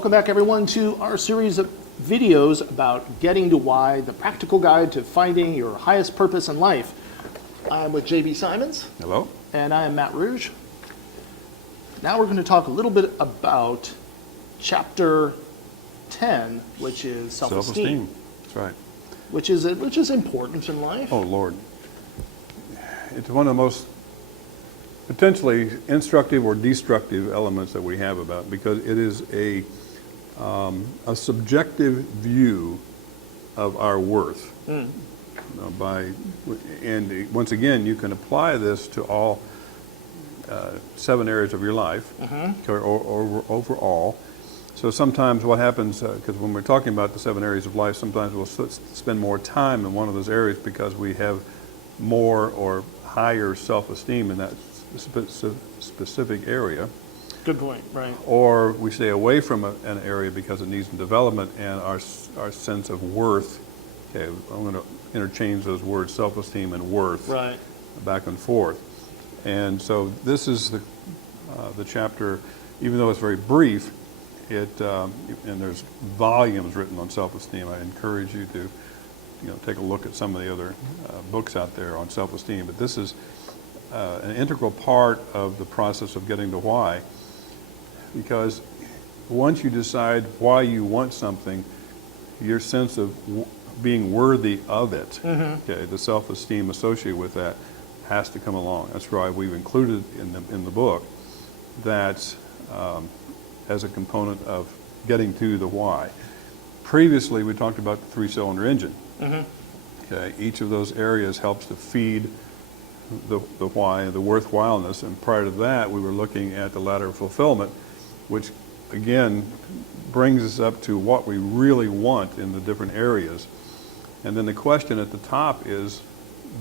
Welcome back, everyone, to our series of videos about getting to why, the practical guide to finding your highest purpose in life. I'm with J.B. Symons. Hello. And I am Matt Rouge. Now we're going to talk a little bit about Chapter 10, which is self-esteem. That's right. Which is important in life. Oh, Lord. It's one of the most potentially instructive or destructive elements that we have about it, because it is a subjective view of our worth. And once again, you can apply this to all 7 areas of your life, or overall. So sometimes what happens, because when we're talking about the 7 areas of life, sometimes we'll spend more time in one of those areas because we have more or higher self-esteem in that specific area. Good point, right. Or we stay away from an area because it needs development, and our sense of worth, okay, I'm going to interchange those words, self-esteem and worth, right, back and forth. And so this is the chapter, even though it's very brief, and there's volumes written on self-esteem. I encourage you to take a look at some of the other books out there on self-esteem. But this is an integral part of the process of getting to why, because once you decide why you want something, your sense of being worthy of it, okay, the self-esteem associated with that has to come along. That's why we've included in the book that as a component of getting to the why. Previously, we talked about the 3-cylinder engine. Okay, each of those areas helps to feed the why, the worthwhileness, and prior to that, we were looking at the ladder of fulfillment, which again brings us up to what we really want in the different areas. And then the question at the top is,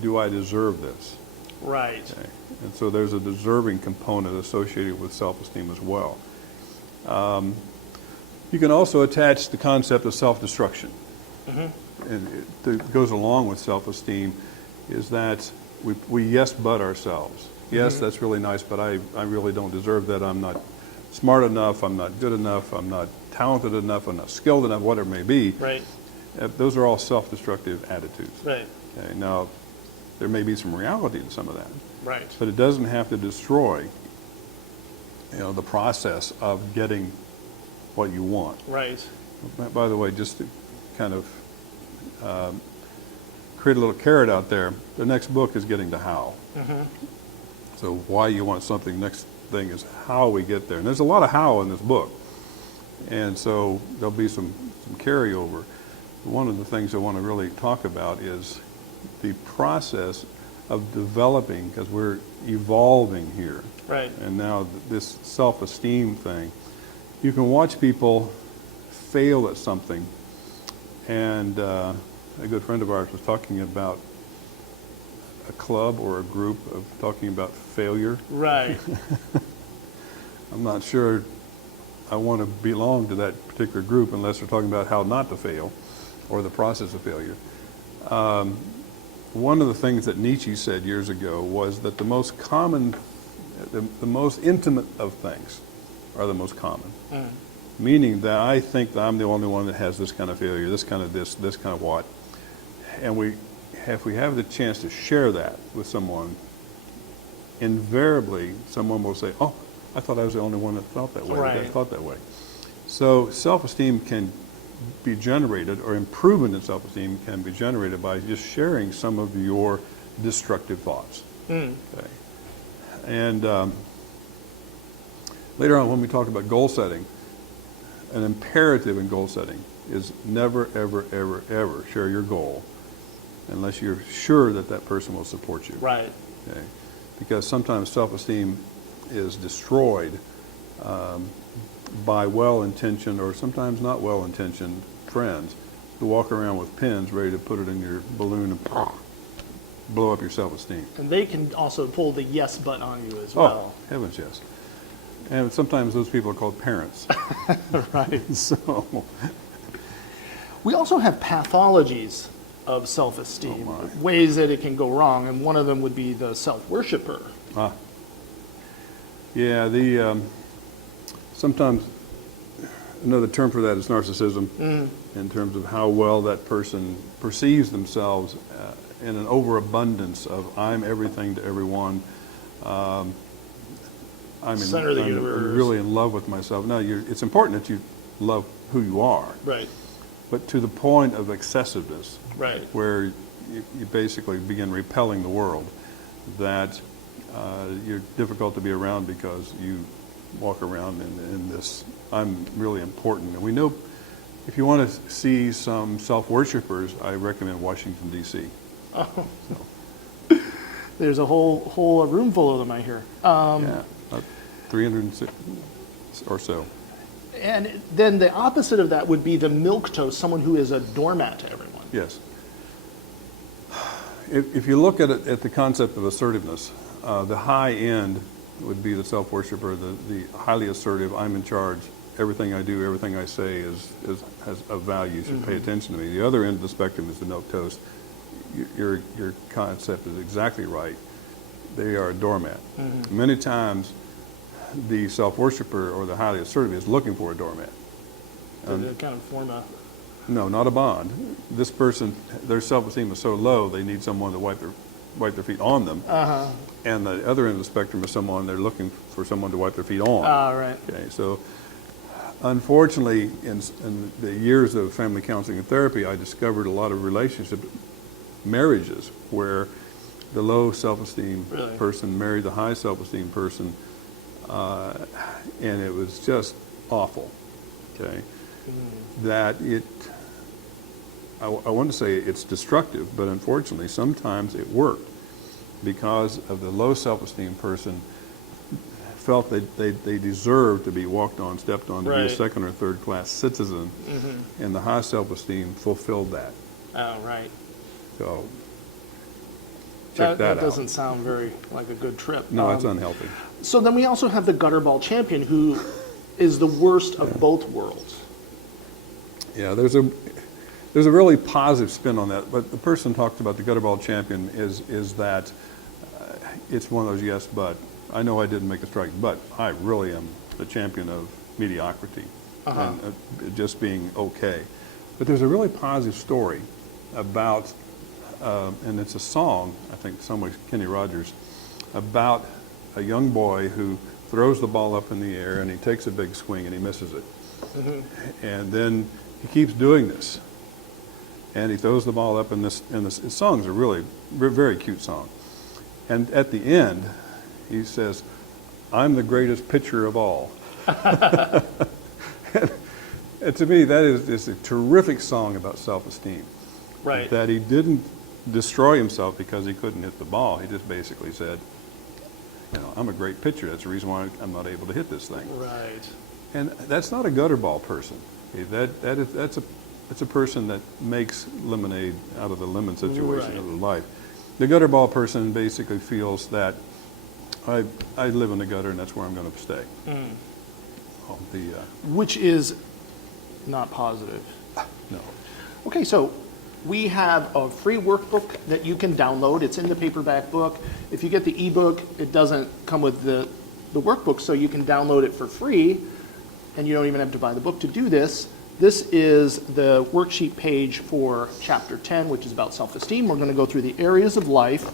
do I deserve this? Right. Okay. And so there's a deserving component associated with self-esteem as well. You can also attach the concept of self-destruction. And it goes along with self-esteem, is that we yes but ourselves. Yes, that's really nice, but I really don't deserve that. I'm not smart enough, I'm not good enough, I'm not talented enough, I'm not skilled enough, whatever it may be. Right. Those are all self-destructive attitudes. Right. Okay, now, there may be some reality to some of that. Right. But it doesn't have to destroy the process of getting what you want. Right. By the way, just to kind of create a little carrot out there, the next book is getting to how. So why you want something, next thing is how we get there. And there's a lot of how in this book. And so there'll be some carryover. One of the things I want to really talk about is the process of developing, because we're evolving here. Right. And now this self-esteem thing, you can watch people fail at something. And a good friend of ours was talking about a club or a group of talking about failure. Right. I'm not sure I want to belong to that particular group unless they're talking about how not to fail or the process of failure. One of the things that Nietzsche said years ago was that the most common, the most intimate of things are the most common. Meaning that I think that I'm the only one that has this kind of failure, this kind of this kind of what. And if we have the chance to share that with someone, invariably someone will say, oh, I thought I was the only one that felt that way, that thought that way. So self-esteem can be generated, or improvement in self-esteem can be generated by just sharing some of your destructive thoughts. Okay. And later on when we talk about goal setting, an imperative in goal setting is never, ever, ever, ever share your goal unless you're sure that that person will support you. Right. Okay. Because sometimes self-esteem is destroyed by well-intentioned or sometimes not well-intentioned friends who walk around with pins ready to put it in your balloon and blow up your self-esteem. And they can also pull the yes but on you as well. Oh, heavens yes. And sometimes those people are called parents. Right. So we also have pathologies of self-esteem, ways that it can go wrong, and one of them would be the self-worshipper. Yeah, sometimes another term for that is narcissism, in terms of how well that person perceives themselves in an overabundance of I'm everything to everyone. Center of the universe. I'm really in love with myself. No, it's important that you love who you are, Right. but to the point of excessiveness, Right. where you basically begin repelling the world, that you're difficult to be around because you walk around in this, I'm really important. And we know, if you want to see some self-worshipers, I recommend Washington, D.C. Oh. There's a whole room full of them, I hear. Yeah, about 306 or so. And then the opposite of that would be the milquetoast, someone who is a doormat to everyone. Yes. If you look at it, at the concept of assertiveness, the high end would be the self-worshiper, the highly assertive, I'm in charge, everything I do, everything I say has a value, you should pay attention to me. The other end of the spectrum is the milquetoast. Your concept is exactly right. They are a doormat. Many times, the self-worshiper or the highly assertive is looking for a doormat. To kind of form a... No, not a bond. This person, their self-esteem is so low, they need someone to wipe their feet on them. And the other end of the spectrum is someone they're looking for someone to wipe their feet on. Right. Okay, so unfortunately, in the years of family counseling and therapy, I discovered a lot of marriages where the low self-esteem person married the high self-esteem person, and it was just awful. Okay, that I want to say it's destructive, but unfortunately, sometimes it worked because of the low self-esteem person felt that they deserved to be walked on, stepped on, to be a second or third class citizen, and the high self-esteem fulfilled that. Oh, right. So check that out. That doesn't sound very like a good trip. No, it's unhealthy. So then we also have the gutterball champion, who is the worst of both worlds. Yeah, there's a really positive spin on that, but the person talked about the gutterball champion is that it's one of those yes, but I know I didn't make a strike, but I really am the champion of mediocrity and just being okay. But there's a really positive story about, and it's a song, I think somewhere Kenny Rogers, about a young boy who throws the ball up in the air and he takes a big swing and he misses it. And then he keeps doing this. And he throws the ball up, and this song is a really very cute song. And at the end, he says, "I'm the greatest pitcher of all." and to me, that is a terrific song about self-esteem. Right. That he didn't destroy himself because he couldn't hit the ball. He just basically said, I'm a great pitcher. That's the reason why I'm not able to hit this thing. Right. And that's not a gutterball person. That's a person that makes lemonade out of the lemon situation of their life. The gutterball person basically feels that I live in the gutter and that's where I'm going to stay. Which is not positive. No. Okay, so we have a free workbook that you can download. It's in the paperback book. If you get the ebook, it doesn't come with the workbook, so you can download it for free, and you don't even have to buy the book to do this. This is the worksheet page for Chapter 10, which is about self-esteem. We're going to go through the areas of life,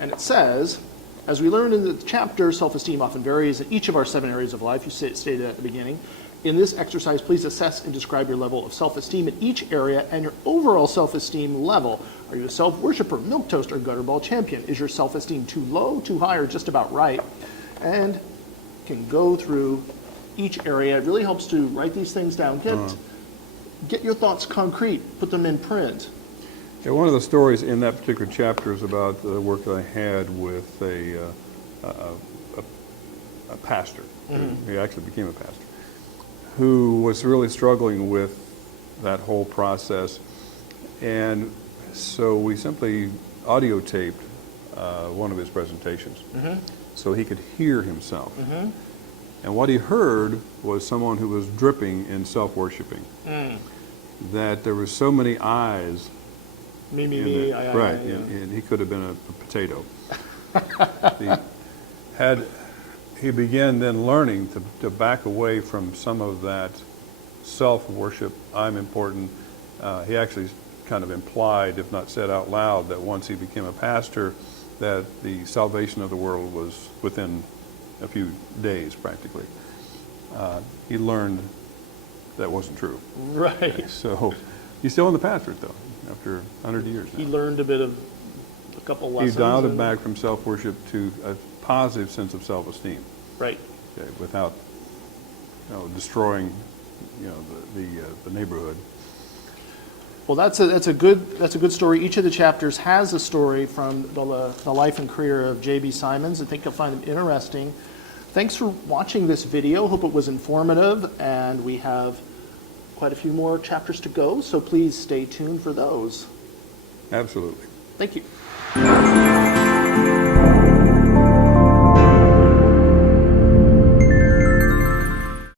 and it says, as we learned in the chapter, self-esteem often varies in each of our 7 areas of life. You stated at the beginning. In this exercise, please assess and describe your level of self-esteem in each area and your overall self-esteem level. Are you a self-worshiper, milquetoast, or gutterball champion? Is your self-esteem too low, too high, or just about right? And you can go through each area. It really helps to write these things down. Get your thoughts concrete. Put them in print. Yeah, one of the stories in that particular chapter is about the work that I had with a pastor. He actually became a pastor, who was really struggling with that whole process. And so we simply audio taped one of his presentations so he could hear himself. And what he heard was someone who was dripping in self-worshiping. That there were so many eyes. Me, right, and he could have been a potato. He began then learning to back away from some of that self-worship, I'm important. He actually kind of implied, if not said out loud, that once he became a pastor, that the salvation of the world was within a few days, practically. He learned that wasn't true. Right. Okay, so he's still in the pastorate, though, after 100 years now. He learned a couple lessons. He dialed it back from self-worship to a positive sense of self-esteem. Right. Okay, without destroying the neighborhood. Well, that's a good story. Each of the chapters has a story from the life and career of J.B. Symons. I think you'll find them interesting. Thanks for watching this video. Hope it was informative, and we have quite a few more chapters to go, so please stay tuned for those. Absolutely. Thank you.